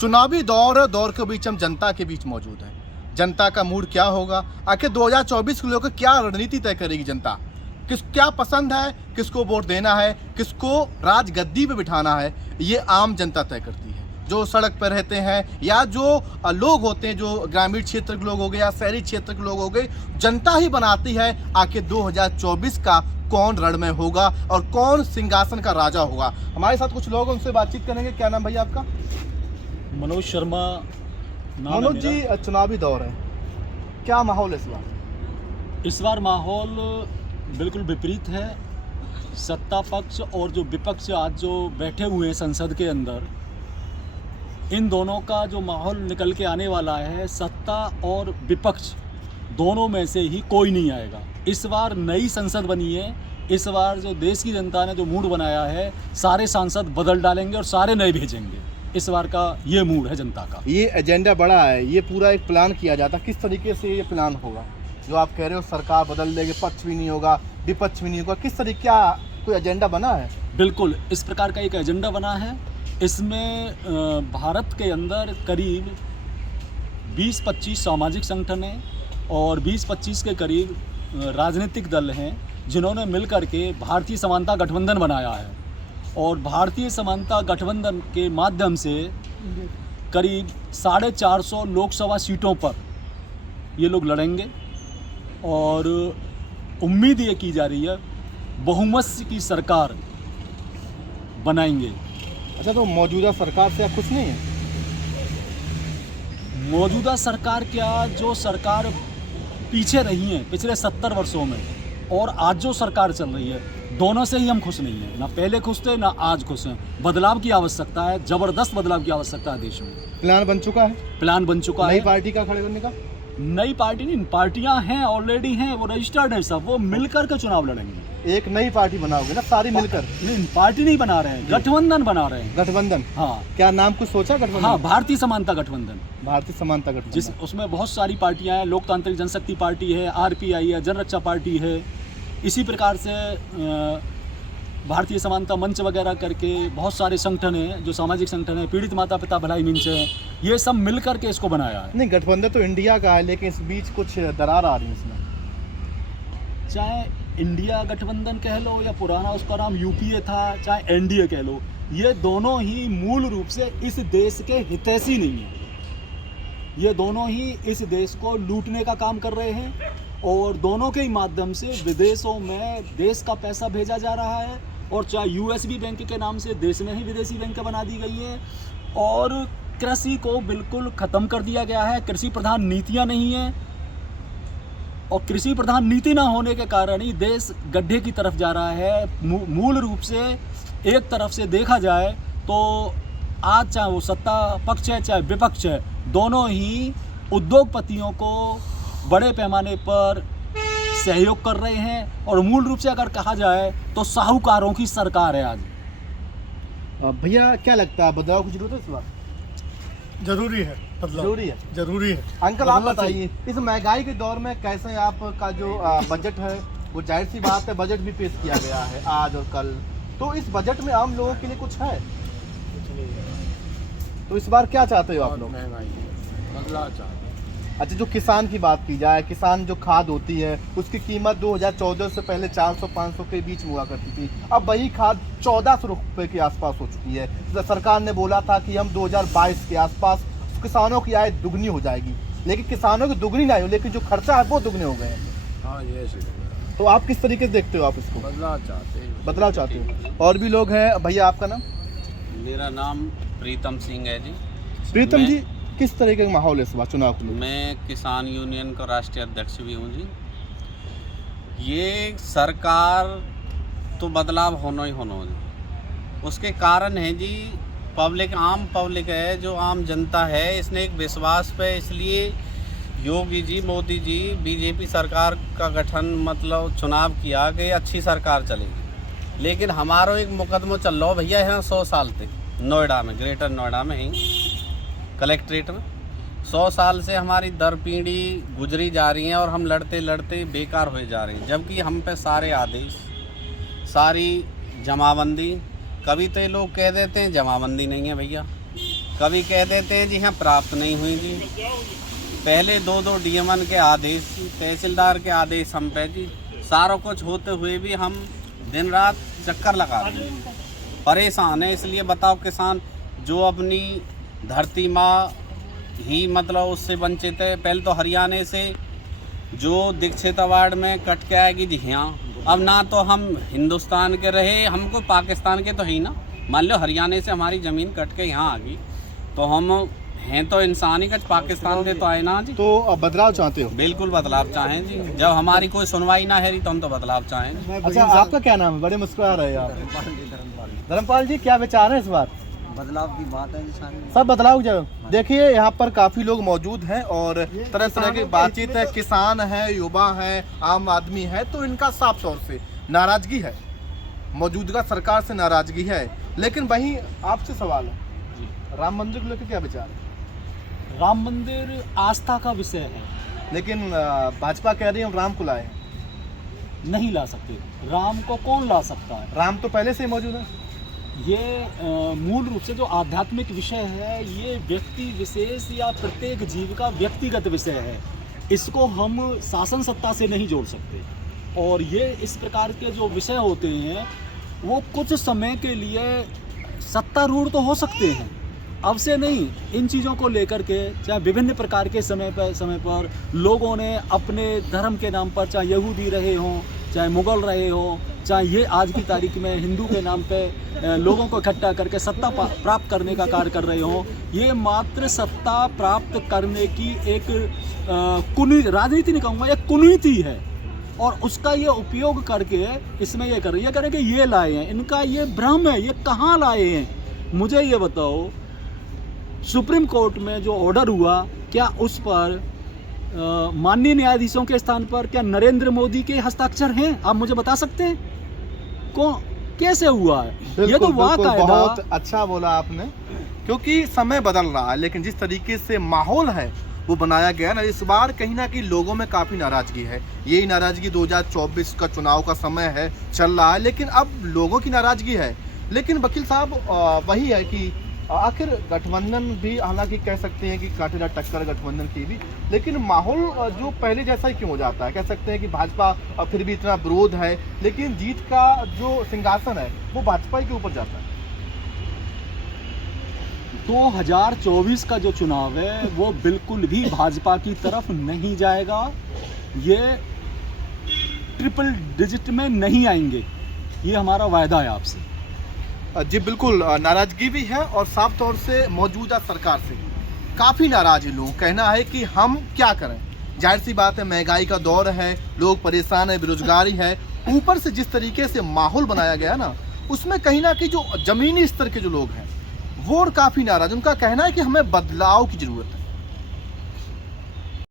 चुनावी दौर के बीच हम जनता के बीच मौजूद हैं। जनता का मूड क्या होगा, आखिर 2024 को लेकर क्या रणनीति तय करेगी जनता, क्या पसंद है, किसको वोट देना है, किसको राजगद्दी पे बिठाना है, ये आम जनता तय करती है। जो सड़क पर रहते हैं या जो लोग होते हैं, जो ग्रामीण क्षेत्र के लोग हो गए या शहरी क्षेत्र के लोग हो गए, जनता ही बनाती है आखिर 2024 का कौन रणमय होगा और कौन सिंहासन का राजा होगा। हमारे साथ कुछ लोग, उनसे बातचीत करेंगे। क्या नाम भैया आपका? मनोज शर्मा नाम है मनोज जी, मेरा। चुनावी दौर है, क्या माहौल है इस बार? इस बार माहौल बिल्कुल विपरीत है। सत्ता पक्ष और जो विपक्ष आज जो बैठे हुए हैं संसद के अंदर, इन दोनों का जो माहौल निकल के आने वाला है, सत्ता और विपक्ष दोनों में से ही कोई नहीं आएगा। इस बार नई संसद बनी है। इस बार जो देश की जनता ने जो मूड बनाया है, सारे सांसद बदल डालेंगे और सारे नए भेजेंगे। इस बार का ये मूड है जनता का। ये एजेंडा बड़ा है, ये पूरा एक प्लान किया जाता, किस तरीके से ये प्लान होगा? जो आप कह रहे हो सरकार बदल देंगे, पक्ष भी नहीं होगा, विपक्ष भी नहीं होगा, किस तरीके क्या कोई एजेंडा बना है? बिल्कुल इस प्रकार का एक एजेंडा बना है। इसमें भारत के अंदर करीब 20-25 सामाजिक संगठन हैं और 20-25 के करीब राजनीतिक दल हैं, जिन्होंने मिलकर के भारतीय समानता गठबंधन बनाया है। और भारतीय समानता गठबंधन के माध्यम से करीब 450 लोकसभा सीटों पर ये लोग लड़ेंगे और उम्मीद ये की जा रही है बहुमत की सरकार बनाएंगे। अच्छा, तो मौजूदा सरकार से आप खुश नहीं है? मौजूदा सरकार क्या, जो सरकार पीछे रही है पिछले 70 वर्षों में और आज जो सरकार चल रही है, दोनों से ही हम खुश नहीं हैं। ना पहले खुश थे ना आज खुश हैं। बदलाव की आवश्यकता है, ज़बरदस्त बदलाव की आवश्यकता है देश में। प्लान बन चुका है? प्लान बन चुका है। नई पार्टी का खड़े करने का? नई पार्टी नहीं, पार्टियां हैं, ऑलरेडी हैं, वो रजिस्टर्ड है सब, वो मिलकर के चुनाव लड़ेंगे। एक नई पार्टी बनाओगे ना, सारी मिलकर? नहीं, पार्टी नहीं बना रहे हैं, गठबंधन बना रहे हैं। गठबंधन? हाँ। क्या नाम कुछ सोचा गठबंधन? हाँ, भारतीय समानता गठबंधन। भारतीय समानता गठबंधन, जिस उसमें बहुत सारी पार्टियां हैं। लोकतांत्रिक जनशक्ति पार्टी है, आरपीआई है, जनरक्षा पार्टी है। इसी प्रकार से भारतीय समानता मंच वगैरह करके बहुत सारे संगठन हैं, जो सामाजिक संगठन है, पीड़ित माता पिता भलाई मंच है, ये सब मिल करके इसको बनाया है। नहीं, गठबंधन तो इंडिया का है, लेकिन इस बीच कुछ दरार आ रही है इसमें। चाहे इंडिया गठबंधन कह लो या पुराना उसका नाम यूपीए था, चाहे एनडीए कह लो, ये दोनों ही मूल रूप से इस देश के हितैषी नहीं है। ये दोनों ही इस देश को लूटने का काम कर रहे हैं और दोनों के ही माध्यम से विदेशों में देश का पैसा भेजा जा रहा है। और चाहे यूएसबी बैंक के नाम से देश में ही विदेशी बैंक बना दी गई है और कृषि को बिल्कुल ख़त्म कर दिया गया है। कृषि प्रधान नीतियाँ नहीं हैं और कृषि प्रधान नीति ना होने के कारण ही देश गड्ढे की तरफ जा रहा है। मूल रूप से एक तरफ से देखा जाए तो आज चाहे वो सत्ता पक्ष है चाहे विपक्ष है, दोनों ही उद्योगपतियों को बड़े पैमाने पर सहयोग कर रहे हैं और मूल रूप से अगर कहा जाए तो साहूकारों की सरकार है आज। भैया, क्या लगता है बदलाव की जरूरत है इस बार? जरूरी है, बदलाव जरूरी है। जरूरी है। अंकल, आप बताइए, इस महंगाई के दौर में कैसे आपका जो बजट है, वो जाहिर सी बात है बजट भी पेश किया गया है आज और कल, तो इस बजट में आम लोगों के लिए कुछ है? तो इस बार क्या चाहते हो आप लोग? बदलाव चाहते। अच्छा, जो किसान की बात की जाए, किसान जो खाद होती है उसकी कीमत 2014 से पहले 400-500 के बीच हुआ करती थी, अब वही खाद 1400 रुपये के आसपास हो चुकी है। तो सरकार ने बोला था कि हम 2022 के आसपास किसानों की आय दुगनी हो जाएगी, लेकिन किसानों की दुगनी नहीं हो, लेकिन जो खर्चा है वो दुगने हो गए हैं। हाँ, ये तो आप किस तरीके से देखते हो आप इसको? बदलाव चाहते हैं। बदलाव चाहते हो। और भी लोग हैं। भैया, आपका नाम? मेरा नाम प्रीतम सिंह है जी। प्रीतम जी, किस तरीके का माहौल है इस बार चुनाव के लिए? मैं किसान यूनियन का राष्ट्रीय अध्यक्ष भी हूँ जी। ये सरकार तो बदलाव होना ही होना जी। उसके कारण है जी, आम पब्लिक है, जो आम जनता है, इसने एक विश्वास पे इसलिए योगी जी, मोदी जी, बीजेपी सरकार का गठन मतलब चुनाव किया कि अच्छी सरकार चलेगी। लेकिन हमारा एक मुकदमा चल रहा भैया यहाँ 100 साल से नोएडा में, ग्रेटर नोएडा में ही कलेक्ट्रेट में 100 साल से हमारी दर पीढ़ी गुजरी जा रही हैं और हम लड़ते लड़ते बेकार हुए जा रहे हैं। जबकि हम पे सारे आदेश, सारी जमाबंदी, कभी तो ये लोग कह देते हैं जमाबंदी नहीं है भैया, कभी कह देते हैं जी हाँ प्राप्त नहीं हुई जी। पहले 2-2 डीएमएन के आदेश, तहसीलदार के आदेश हम पे जी, सारा कुछ होते हुए भी हम दिन रात चक्कर लगा रहे हैं, परेशान है। इसलिए बताओ किसान जो अपनी धरती माँ ही मतलब उससे वंचित है। पहले तो हरियाणा से जो दीक्षित अवार्ड में कट के आएगी जी यहाँ, अब ना तो हम हिंदुस्तान के रहे, हमको पाकिस्तान के तो ही ना, मान लो हरियाणा से हमारी ज़मीन कट के यहाँ आ गई तो हम हैं तो इंसान ही, कट पाकिस्तान से तो आए ना जी। तो अब बदलाव चाहते हो? बिल्कुल बदलाव चाहें जी, जब हमारी कोई सुनवाई ना है रही तो हम तो बदलाव चाहें। अच्छा, आपका क्या नाम है? बड़े मुस्कुरा रहे हैं आप। धर्मपाल जी, क्या विचार है इस बार? बदलाव की बात है इंसान में। सब बदलाव जाए। देखिए यहाँ पर काफ़ी लोग मौजूद हैं और तरह तरह की बातचीत है, किसान है, युवा है, आम आदमी है, तो इनका साफ तौर से नाराज़गी है, मौजूदा सरकार से नाराज़गी है। लेकिन वहीं आपसे सवाल है, राम मंदिर को लेकर क्या विचार है? राम मंदिर आस्था का विषय है, लेकिन भाजपा कह रही है हम राम को लाए हैं। नहीं ला सकते। राम को कौन ला सकता है? राम तो पहले से ही मौजूद है। ये मूल रूप से जो आध्यात्मिक विषय है, ये व्यक्ति विशेष या प्रत्येक जीव का व्यक्तिगत विषय है। इसको हम शासन सत्ता से नहीं जोड़ सकते। और ये इस प्रकार के जो विषय होते हैं वो कुछ समय के लिए सत्तारूढ़ तो हो सकते हैं, अब से नहीं। इन चीज़ों को लेकर के चाहे विभिन्न प्रकार के समय पर लोगों ने अपने धर्म के नाम पर, चाहे यहूदी रहे हों, चाहे मुगल रहे हों, चाहे ये आज की तारीख में हिंदू के नाम पे लोगों को इकट्ठा करके सत्ता प्राप्त करने का कार्य कर रहे हों, ये मात्र सत्ता प्राप्त करने की एक राजनीति नहीं कहूँगा, एक कुनीति है। और उसका ये उपयोग करके इसमें ये कर रही है, कह रहे कि ये लाए हैं, इनका ये भ्रम है। ये कहाँ लाए हैं? मुझे ये बताओ, सुप्रीम कोर्ट में जो ऑर्डर हुआ, क्या उस पर माननीय न्यायाधीशों के स्थान पर क्या नरेंद्र मोदी के हस्ताक्षर हैं? आप मुझे बता सकते हैं कैसे हुआ है? ये तो वाक़ायदा। बहुत अच्छा बोला आपने, क्योंकि समय बदल रहा है, लेकिन जिस तरीके से माहौल है वो बनाया गया ना, इस बार कहीं ना कहीं लोगों में काफ़ी नाराज़गी है। यही नाराज़गी 2024 का चुनाव का समय है, चल रहा है, लेकिन अब लोगों की नाराज़गी है। लेकिन वकील साहब वही है कि आखिर गठबंधन भी, हालांकि कह सकते हैं कि काटेदार टक्कर गठबंधन की भी, लेकिन माहौल जो पहले जैसा ही क्यों हो जाता है? कह सकते हैं कि भाजपा फिर भी इतना विरोध है, लेकिन जीत का जो सिंहासन है वो भाजपा के ऊपर जाता है। 2024 का जो चुनाव है वो बिल्कुल भी भाजपा की तरफ नहीं जाएगा। ये ट्रिपल डिजिट में नहीं आएंगे, ये हमारा वायदा है आपसे। जी बिल्कुल, नाराज़गी भी है और साफ तौर से मौजूदा सरकार से काफ़ी नाराज़ है लोग। कहना है कि हम क्या करें, जाहिर सी बात है महंगाई का दौर है, लोग परेशान है, बेरोजगारी है, ऊपर से जिस तरीके से माहौल बनाया गया ना, उसमें कहीं ना कहीं जो ज़मीनी स्तर के जो लोग हैं वो काफ़ी नाराज़। उनका कहना है कि हमें बदलाव की ज़रूरत है।